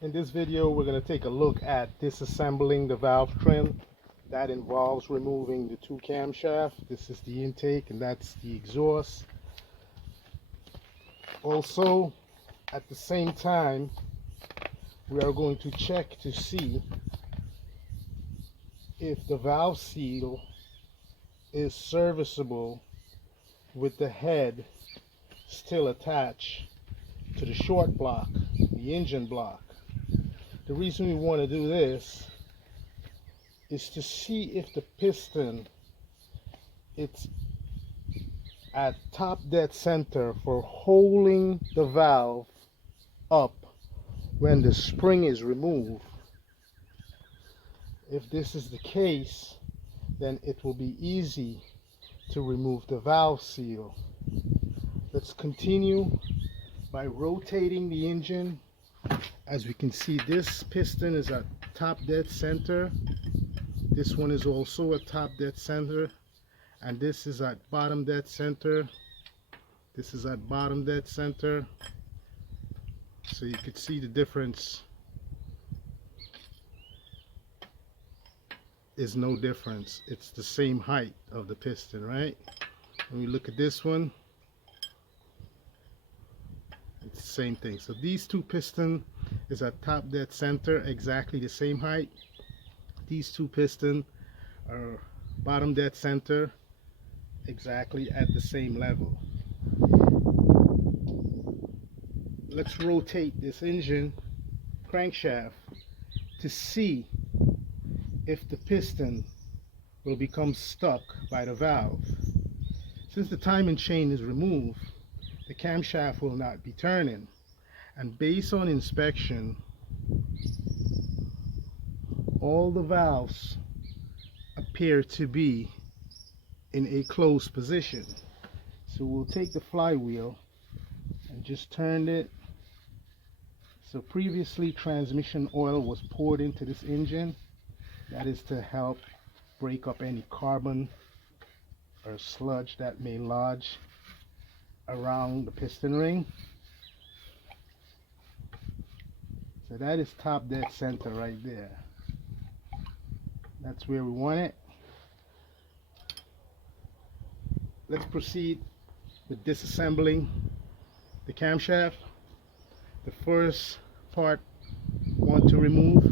In this video, we're going to take a look at disassembling the Valvetrain. That involves removing the two camshafts. This is the intake and that's the exhaust. Also, at the same time, we are going to check to see if the valve seal is serviceable with the head still attached to the short block, the engine block. The reason we want to do this is to see if the piston it's at top dead center for holding the valve up when the spring is removed. If this is the case, then it will be easy to remove the valve seal. Let's continue by rotating the engine. As we can see, this piston is at top dead center. This one is also at top dead center, and this is at bottom dead center. This is at bottom dead center. So you can see the difference is no difference. It's the same height of the piston, right? When we look at this one, it's the same thing. So these two pistons is at top dead center, exactly the same height. These two pistons are bottom dead center, exactly at the same level. Let's rotate this engine crankshaft to see if the piston will become stuck by the valve. Since the timing chain is removed, the camshaft will not be turning, and based on inspection, all the valves appear to be in a closed position. So we'll take the flywheel and just turn it. So previously transmission oil was poured into this engine. That is to help break up any carbon or sludge that may lodge around the piston ring. So that is top dead center right there. That's where we want it. Let's proceed with disassembling the camshaft. The first part we want to remove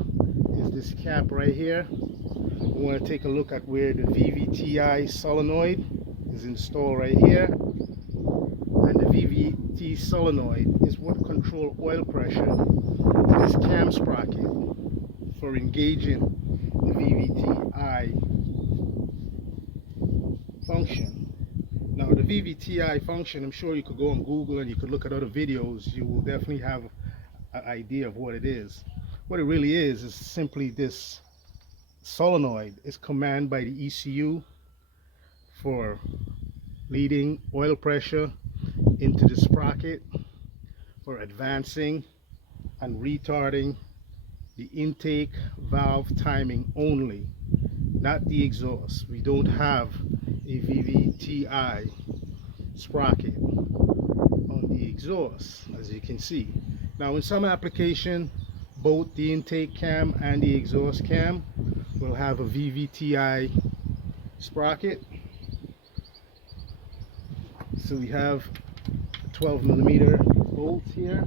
is this cap right here. We want to take a look at where the VVTi solenoid is installed right here. And the VVT solenoid is what controls oil pressure to this cam sprocket for engaging the VVTi function. Now the VVTi function, I'm sure you could go on Google and you could look at other videos. You will definitely have an idea of what it is. What it really is simply this solenoid is commanded by the ECU for leading oil pressure into the sprocket, for advancing and retarding the intake valve timing only, not the exhaust. We don't have a VVTi sprocket on the exhaust, as you can see. Now in some application, both the intake cam and the exhaust cam will have a VVTi sprocket. So we have a 12mm bolt here.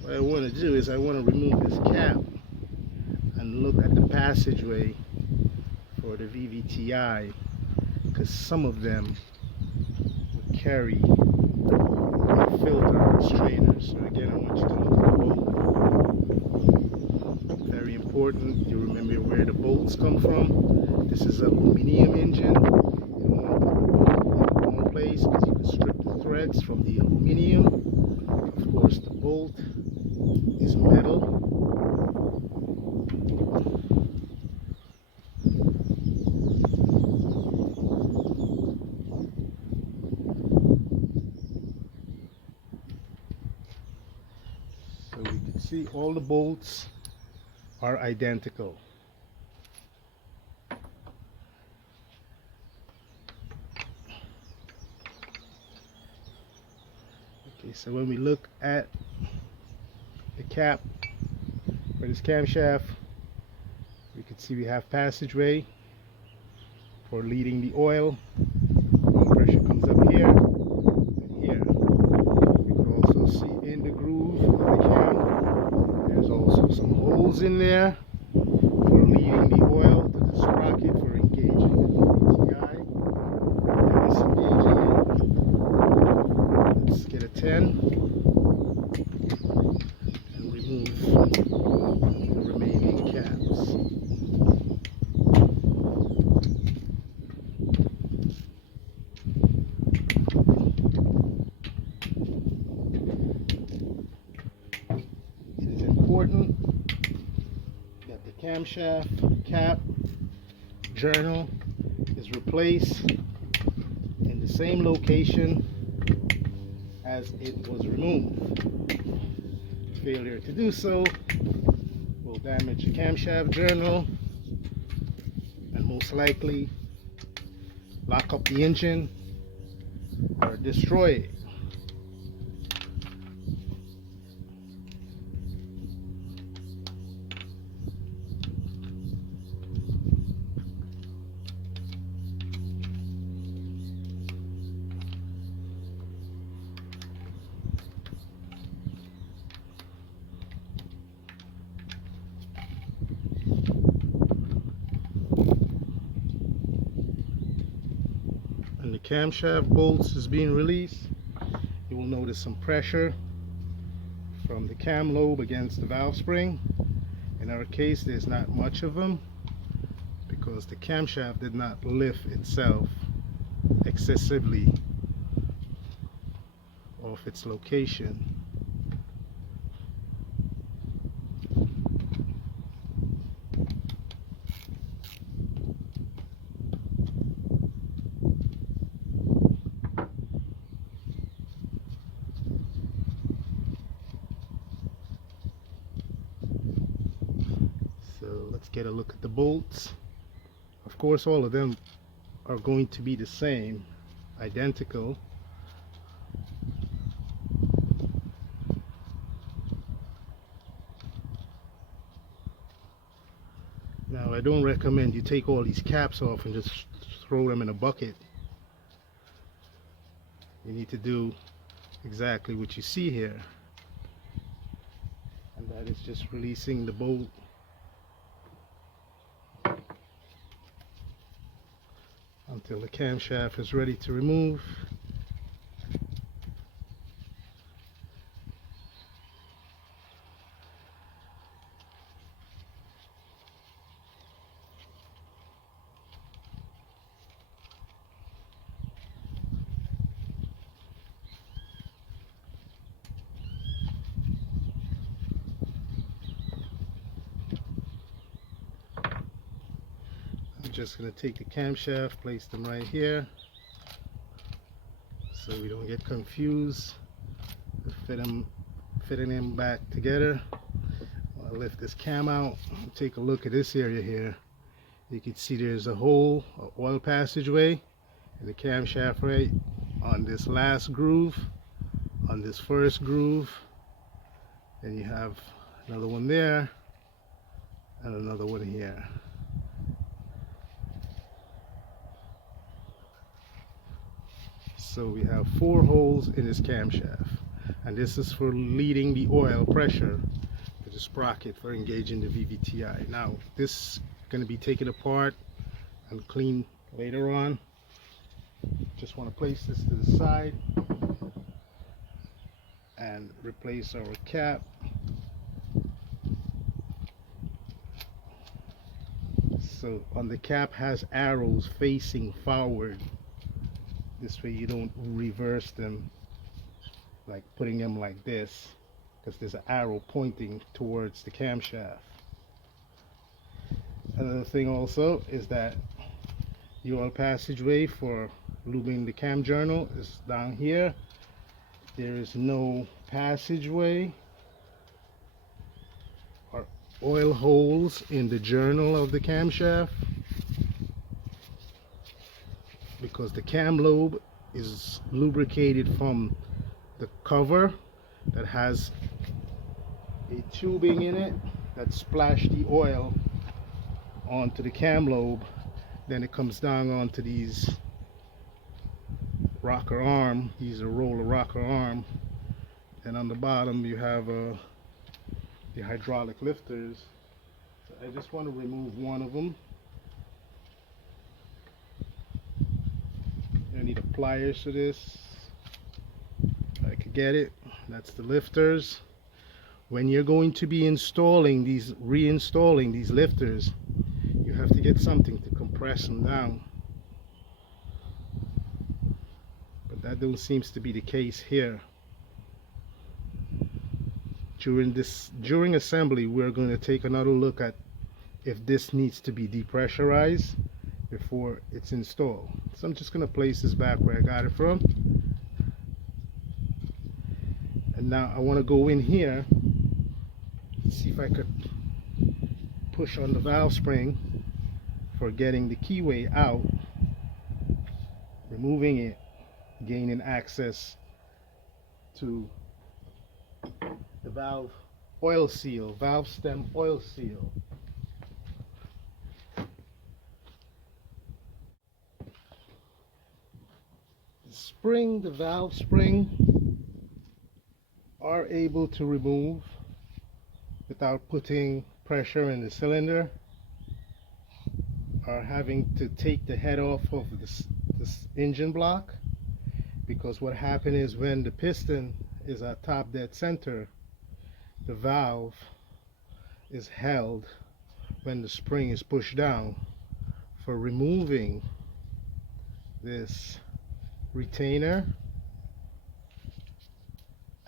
What I want to do is I want to remove this cap and look at the passageway for the VVTi, because some of them will carry a filter strainer. So again, I want you to look at the bolt. Very important, you remember where the bolts come from. This is an aluminum engine. You don't want to put the bolt in one place because you can strip the threads from the aluminum. Of course, the bolt is metal. So we can see all the bolts are identical. Okay, so when we look at the cap for this camshaft, we can see we have passageway for leading the oil. Oil pressure comes up here and here. We can also see in the groove of the cam, there's also some holes in there for leading the oil to the sprocket for engaging the VVTi and disengaging it. Let's get a 10 and remove the remaining caps. It is important that the camshaft cap journal is replaced in the same location as it was removed. Failure to do so will damage the camshaft journal and most likely lock up the engine or destroy it. When the camshaft bolts is being released, you will notice some pressure from the cam lobe against the valve spring. In our case, there's not much of them because the camshaft did not lift itself excessively off its location. So let's get a look at the bolts. Of course, all of them are going to be the same, identical. Now, I don't recommend you take all these caps off and just throw them in a bucket. You need to do exactly what you see here, and that is just releasing the bolt until the camshaft is ready to remove. I'm just going to take the camshaft, place them right here so we don't get confused fitting them back together. I'll lift this cam out and take a look at this area here. You can see there's a hole, an oil passageway in the camshaft right on this last groove, on this first groove. Then you have another one there and another one here. So we have 4 holes in this camshaft, and this is for leading the oil pressure to the sprocket for engaging the VVTi. Now this is going to be taken apart and cleaned later on. Just want to place this to the side and replace our cap. So on the cap has arrows facing forward. This way you don't reverse them, like putting them like this, because there's an arrow pointing towards the camshaft. Another thing also is that the oil passageway for lubing the cam journal is down here. There is no passageway or oil holes in the journal of the camshaft, because the cam lobe is lubricated from the cover that has a tubing in it that splashed the oil onto the cam lobe. Then it comes down onto these rocker arm. These are roller rocker arm, and on the bottom you have the hydraulic lifters. So I just want to remove one of them. I need a pliers for this. I could get it. That's the lifters. When you're going to be installing these, reinstalling these lifters, you have to get something to compress them down. But that don't seems to be the case here. During assembly, we're going to take another look at if this needs to be depressurized before it's installed. So I'm just going to place this back where I got it from. And now I want to go in here, see if I could push on the valve spring for getting the keyway out, removing it, gaining access to the valve oil seal, valve stem oil seal. The spring, the valve spring, are able to remove without putting pressure in the cylinder or having to take the head off of this engine block, because what happened is when the piston is at top dead center, the valve is held when the spring is pushed down. For removing this retainer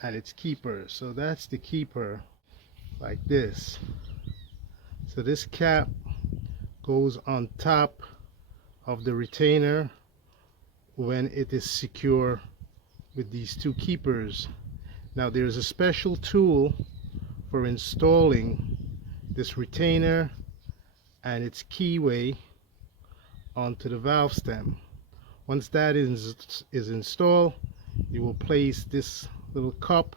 and its keeper, so that's the keeper, like this. So this cap goes on top of the retainer when it is secure with these two keepers. Now there's a special tool for installing this retainer and its keyway onto the valve stem. Once that is installed, you will place this little cup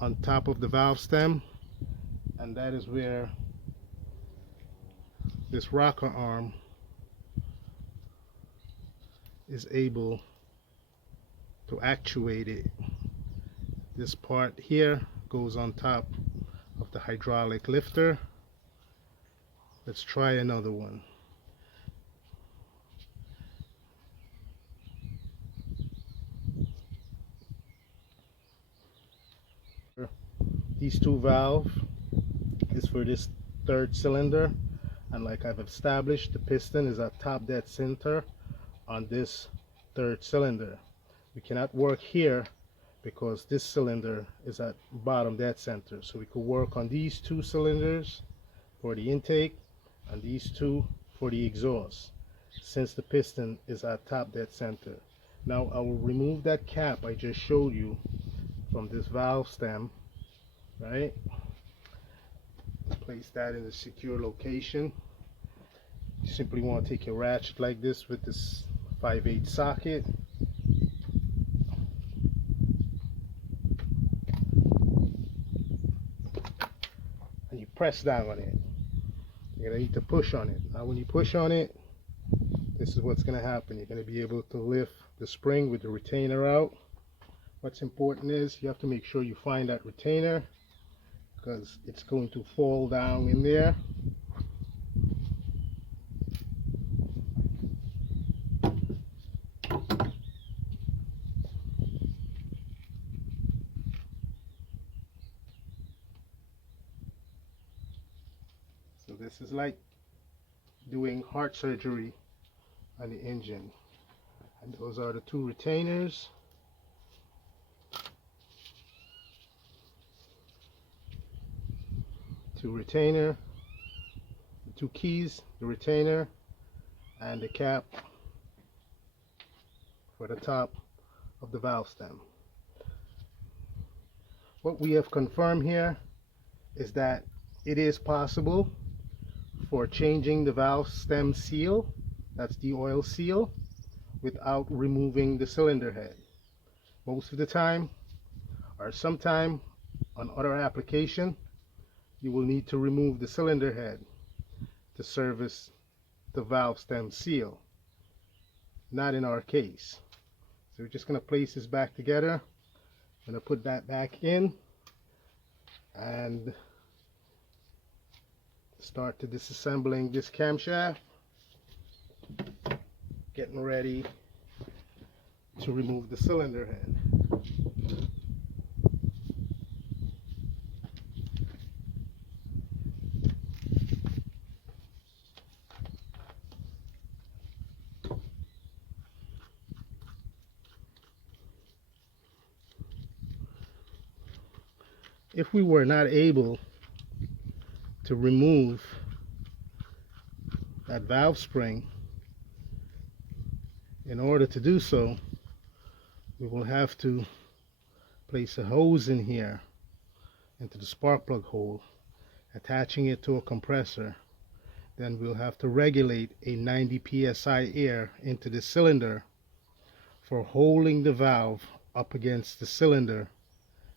on top of the valve stem, and that is where this rocker arm is able to actuate it. This part here goes on top of the hydraulic lifter. Let's try another one. These two valves is for this third cylinder, and like I've established, the piston is at top dead center on this third cylinder. We cannot work here because this cylinder is at bottom dead center, so we could work on these two cylinders for the intake and these two for the exhaust, since the piston is at top dead center. Now I will remove that cap I just showed you from this valve stem, right? Place that in a secure location. You simply want to take your ratchet like this with this 5/8 socket, and you press down on it. You're going to need to push on it. Now when you push on it, this is what's going to happen. You're going to be able to lift the spring with the retainer out. What's important is you have to make sure you find that retainer, because it's going to fall down in there. So this is like doing heart surgery on the engine. And those are the two retainers. Retainer, the two keys, the retainer, and the cap for the top of the valve stem. What we have confirmed here is that it is possible for changing the valve stem seal, that's the oil seal, without removing the cylinder head. Most of the time or sometime on other application, you will need to remove the cylinder head to service the valve stem seal. Not in our case. So we're just going to place this back together. I'm going to put that back in and start to disassembling this camshaft, getting ready to remove the cylinder head. If we were not able to remove that valve spring, in order to do so, we will have to place a hose in here into the spark plug hole, attaching it to a compressor. Then we'll have to regulate a 90 psi air into the cylinder for holding the valve up against the cylinder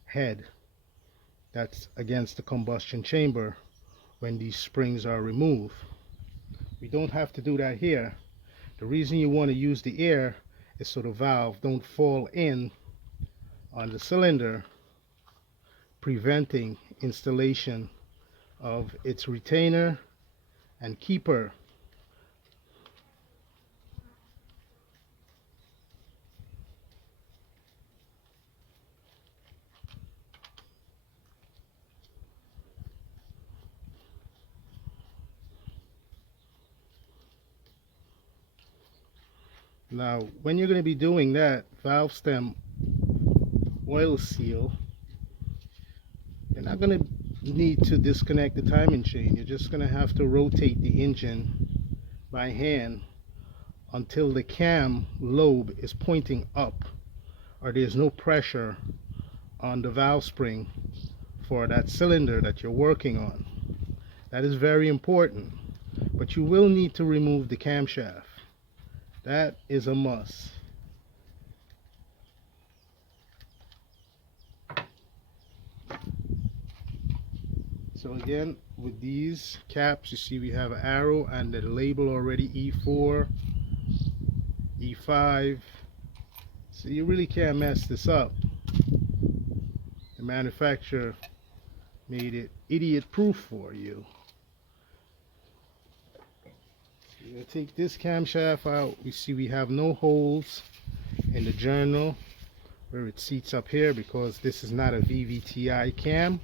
head that's against the combustion chamber when these springs are removed. We don't have to do that here. The reason you want to use the air is so the valve don't fall in on the cylinder, preventing installation of its retainer and keeper. Now, when you're going to be doing that valve stem oil seal, you're not going to need to disconnect the timing chain. You're just going to have to rotate the engine by hand until the cam lobe is pointing up or there's no pressure on the valve spring for that cylinder that you're working on. That is very important, but you will need to remove the camshaft. That is a must. So again, with these caps, you see we have an arrow and the label already E4, E5. So you really can't mess this up. The manufacturer made it idiot proof for you. We're going to take this camshaft out. We see we have no holes in the journal where it seats up here because this is not a VVTi cam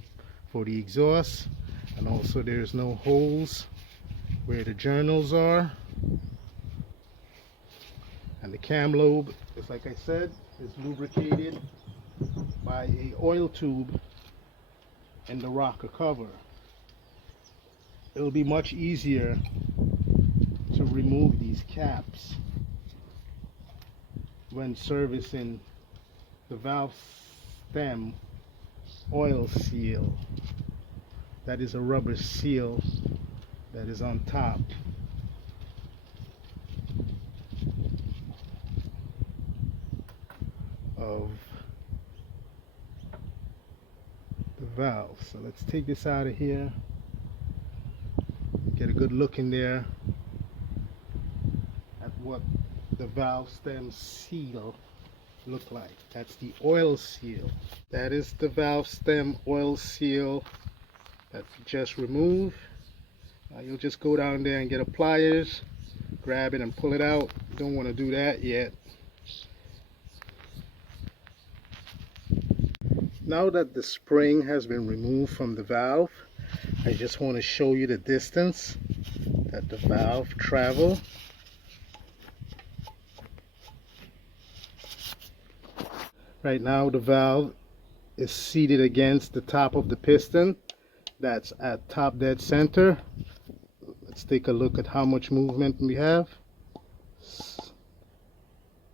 for the exhaust, and also there's no holes where the journals are, and the cam lobe is, like I said, is lubricated by a oil tube in the rocker cover. It'll be much easier to remove these caps when servicing the valve stem oil seal. That is a rubber seal that is on top of the valve. So let's take this out of here, get a good look in there at what the valve stem seal look like. That's the oil seal. That is the valve stem oil seal that's just removed. You'll just go down there and get a pliers, grab it and pull it out. You don't want to do that yet. Now that the spring has been removed from the valve, I just want to show you the distance that the valve traveled. Right now the valve is seated against the top of the piston. That's at top dead center. Let's take a look at how much movement we have.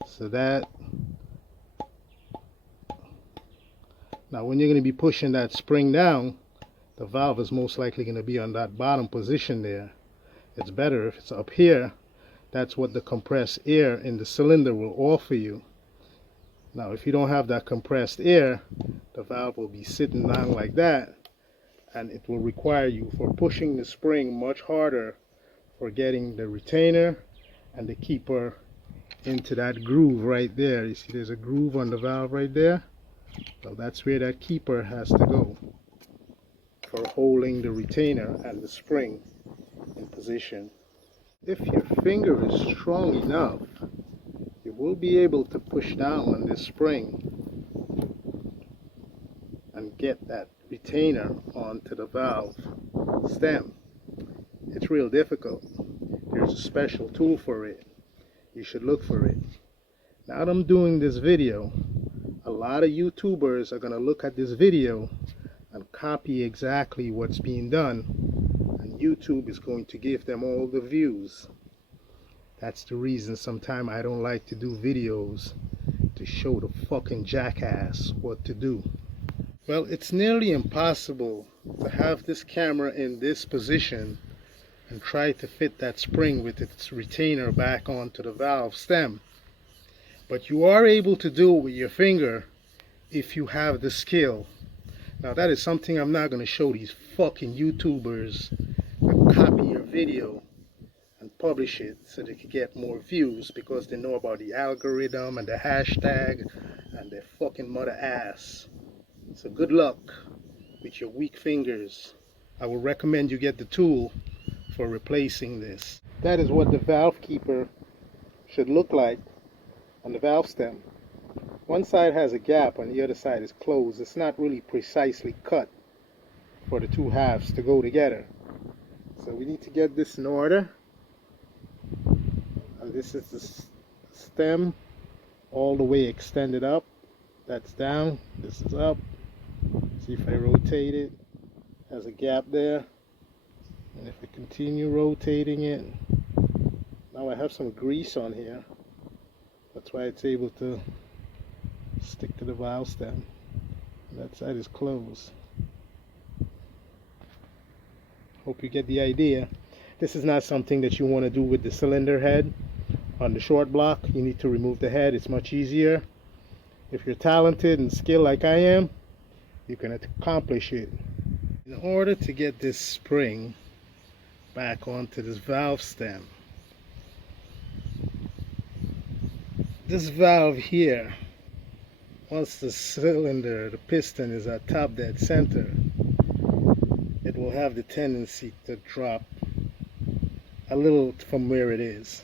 So that, now when you're going to be pushing that spring down, the valve is most likely going to be on that bottom position there. It's better if it's up here. That's what the compressed air in the cylinder will offer you. Now if you don't have that compressed air, the valve will be sitting down like that, and it will require you for pushing the spring much harder for getting the retainer and the keeper into that groove right there. You see there's a groove on the valve right there? So that's where that keeper has to go for holding the retainer and the spring in position. If your finger is strong enough, you will be able to push down on this spring and get that retainer onto the valve stem. It's real difficult. There's a special tool for it. You should look for it. Now that I'm doing this video, a lot of YouTubers are going to look at this video and copy exactly what's being done, and YouTube is going to give them all the views. That's the reason sometimes I don't like to do videos to show the fucking jackass what to do. Well, it's nearly impossible to have this camera in this position and try to fit that spring with its retainer back onto the valve stem. But you are able to do it with your finger if you have the skill. Now that is something I'm not going to show these fucking YouTubers that copy your video and publish it so they can get more views because they know about the algorithm and the hashtag and their fucking mother ass. So good luck with your weak fingers. I would recommend you get the tool for replacing this. That is what the valve keeper should look like on the valve stem. One side has a gap and the other side is closed. It's not really precisely cut for the two halves to go together. So we need to get this in order. And this is the stem all the way extended up. That's down. This is up. See if I rotate it. Has a gap there. And if I continue rotating it, now I have some grease on here. That's why it's able to stick to the valve stem. That side is closed. Hope you get the idea. This is not something that you want to do with the cylinder head. On the short block, you need to remove the head. It's much easier. If you're talented and skilled like I am, you can accomplish it. In order to get this spring back onto this valve stem, this valve here, once the cylinder, the piston is at top dead center, it will have the tendency to drop a little from where it is.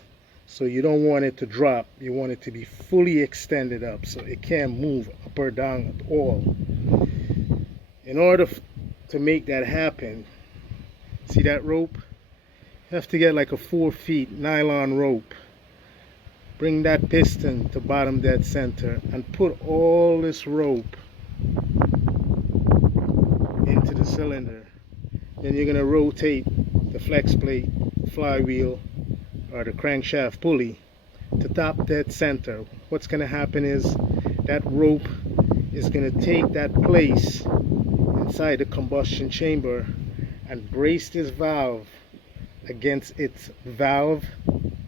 So you don't want it to drop, you want it to be fully extended up so it can't move up or down at all. In order to make that happen, see that rope? You have to get like a 4 feet nylon rope. Bring that piston to bottom dead center and put all this rope into the cylinder. Then you're going to rotate the flex plate, flywheel, or the crankshaft pulley to top dead center. What's going to happen is that rope is going to take that place inside the combustion chamber and brace this valve against its valve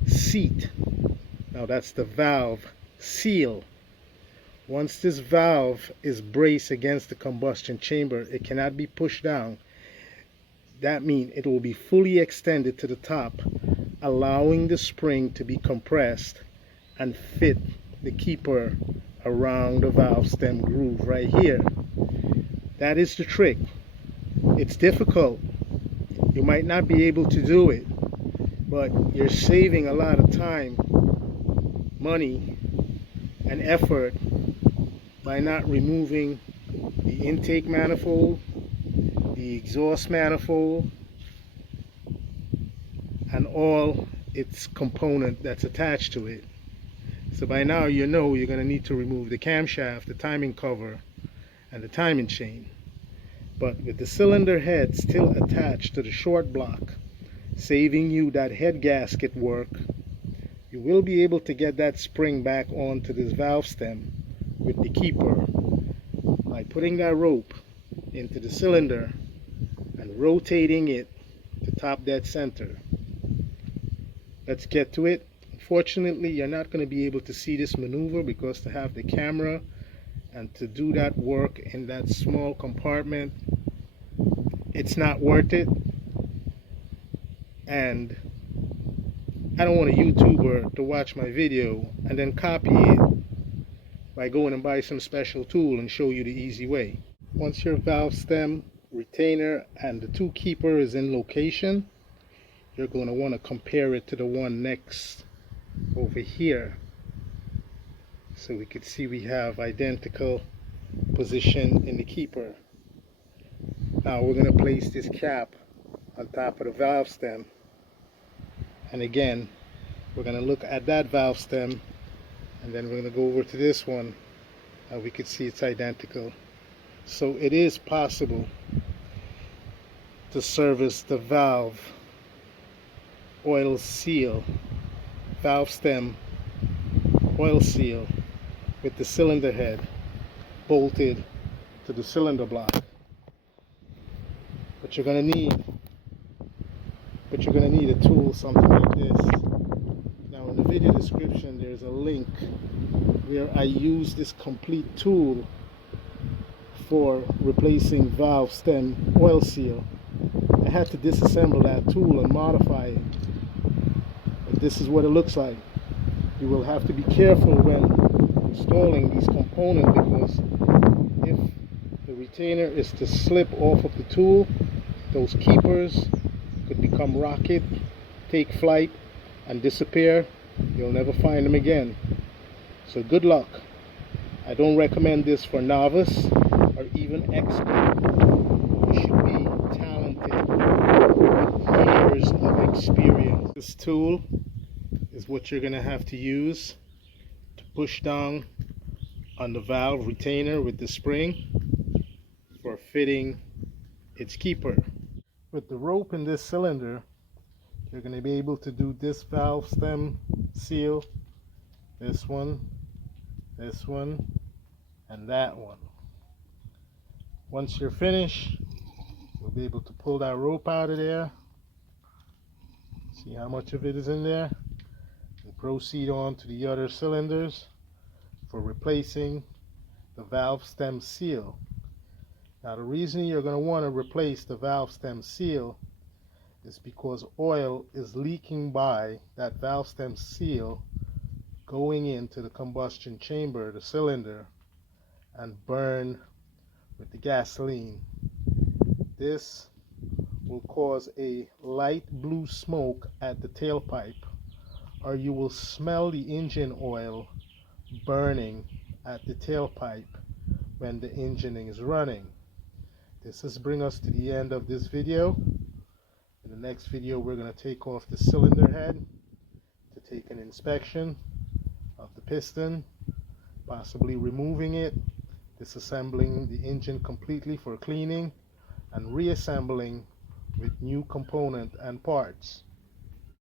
seat. Now that's the valve seal. Once this valve is braced against the combustion chamber, it cannot be pushed down. That means it will be fully extended to the top, allowing the spring to be compressed and fit the keeper around the valve stem groove right here. That is the trick. It's difficult. You might not be able to do it, but you're saving a lot of time, money, and effort by not removing the intake manifold, the exhaust manifold, and all its component that's attached to it. So by now you know you're going to need to remove the camshaft, the timing cover, and the timing chain. But with the cylinder head still attached to the short block, saving you that head gasket work, you will be able to get that spring back onto this valve stem with the keeper by putting that rope into the cylinder and rotating it to top dead center. Let's get to it and Unfortunately, you're not going to be able to see this maneuver because to have the camera and to do that work in that small compartment, it's not worth it. And I don't want a YouTuber to watch my video and then copy it by going and buy some special tool and show you the easy way. Once your valve stem, retainer, and the two keeper is in location, you're going to want to compare it to the one next over here. So we could see we have identical position in the keeper. Now we're going to place this cap on top of the valve stem. And again, we're going to look at that valve stem, and then we're going to go over to this one, and we could see it's identical. So it is possible to service the valve oil seal, valve stem oil seal, with the cylinder head bolted to the cylinder block. But you're going to need a tool, something like this. Now in the video description there's a link where I use this complete tool for replacing valve stem oil seal. I had to disassemble that tool and modify it, but this is what it looks like. You will have to be careful when installing these components, because if the retainer is to slip off of the tool, those keepers could become rocket, take flight, and disappear. You'll never find them again. So good luck. I don't recommend this for novice or even expert. You should be talented with years of experience. This tool is what you're going to have to use to push down on the valve retainer with the spring for fitting its keeper. With the rope in this cylinder, you're going to be able to do this valve stem seal, this one, and that one. Once you're finished, you'll be able to pull that rope out of there. See how much of it is in there, and proceed on to the other cylinders for replacing the valve stem seal. Now the reason you're going to want to replace the valve stem seal is because oil is leaking by that valve stem seal, going into the combustion chamber, the cylinder, and burn with the gasoline. This will cause a light blue smoke at the tailpipe, or you will smell the engine oil burning at the tailpipe when the engine is running. This has bring us to the end of this video. In the next video, we're going to take off the cylinder head to take an inspection of the piston, possibly removing it, disassembling the engine completely for cleaning, and reassembling with new component and parts.